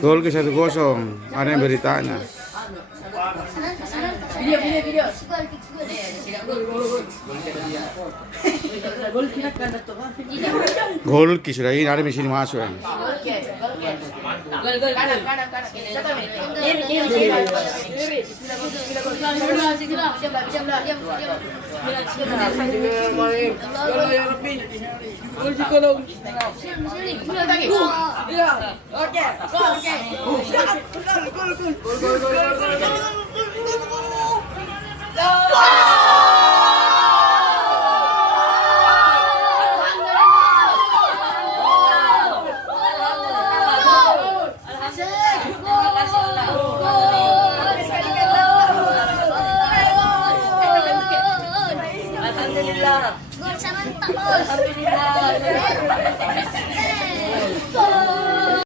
Gol ke 1-0. Ano yung berita na? Video. Gol ki sudah ini ada di sini masuk ya. Gol. Kanan. Gol.